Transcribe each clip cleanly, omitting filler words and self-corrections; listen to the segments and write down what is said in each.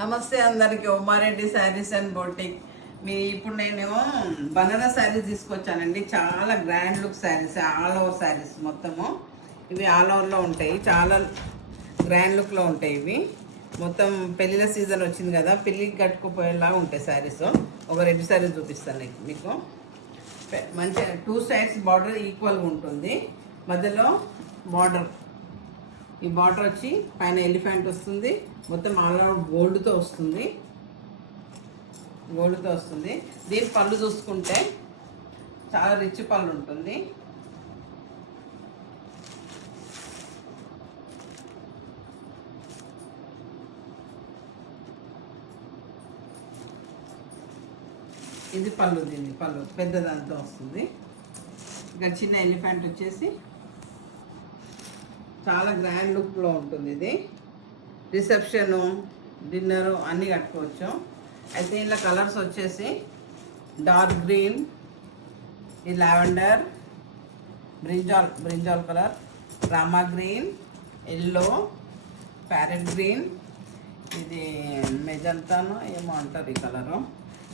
నమస్తే అందరికి. Uma Reddy sarees and boutique. ఇప్పుడు నేనేమో బనానా శారీస్ తీసుకొచ్చానండి. చాలా grand look sarees, all over sarees మొత్తము. ఇవి ఆల్ ఓవర్లో ఉంటాయి, చాలా గ్రాండ్ లుక్లో ఉంటాయి. ఇవి మొత్తం పెళ్ళిళ్ళ సీజన్ వచ్చింది కదా, పెళ్ళికి కట్టుకుపోయేలాగా ఉంటాయి శారీస్. ఒక రెడ్ శారీ చూపిస్తాను మీకు. మంచిగా 2 సైడ్స్ బార్డర్ ఈక్వల్గా ఉంటుంది. మధ్యలో బార్డర్, ఈ బార్డర్ వచ్చి పైన ఎలిఫెంట్ వస్తుంది. మొత్తం ఆల్ అవుట్ గోల్డ్తో వస్తుంది. దీని పళ్ళు చూసుకుంటే చాలా రిచ్ పళ్ళు ఉంటుంది. ఇది పళ్ళు, దీన్ని పళ్ళు పెద్దదంతా వస్తుంది. ఇక్కడ చిన్న ఎలిఫెంట్ వచ్చేసి చాలా గ్రాండ్ లుక్లో ఉంటుంది. ఇది రిసెప్షను, డిన్నరు అన్నీ కట్టుకోవచ్చు. అయితే ఇలా కలర్స్ వచ్చేసి డార్క్ గ్రీన్, ఇది lavender, brinjal colour, Rama green, yellow, parrot green, ఇది మెజంతాను ఏమో అంటారు ఈ కలరు,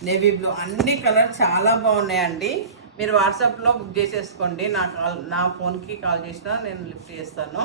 నేవీ బ్లూ. అన్ని కలర్ చాలా బాగున్నాయండి. మీరు వాట్సాప్లో బుక్ చేసేసుకోండి. నా ఫోన్కి కాల్ చేసినా నేను లిఫ్ట్ చేస్తాను.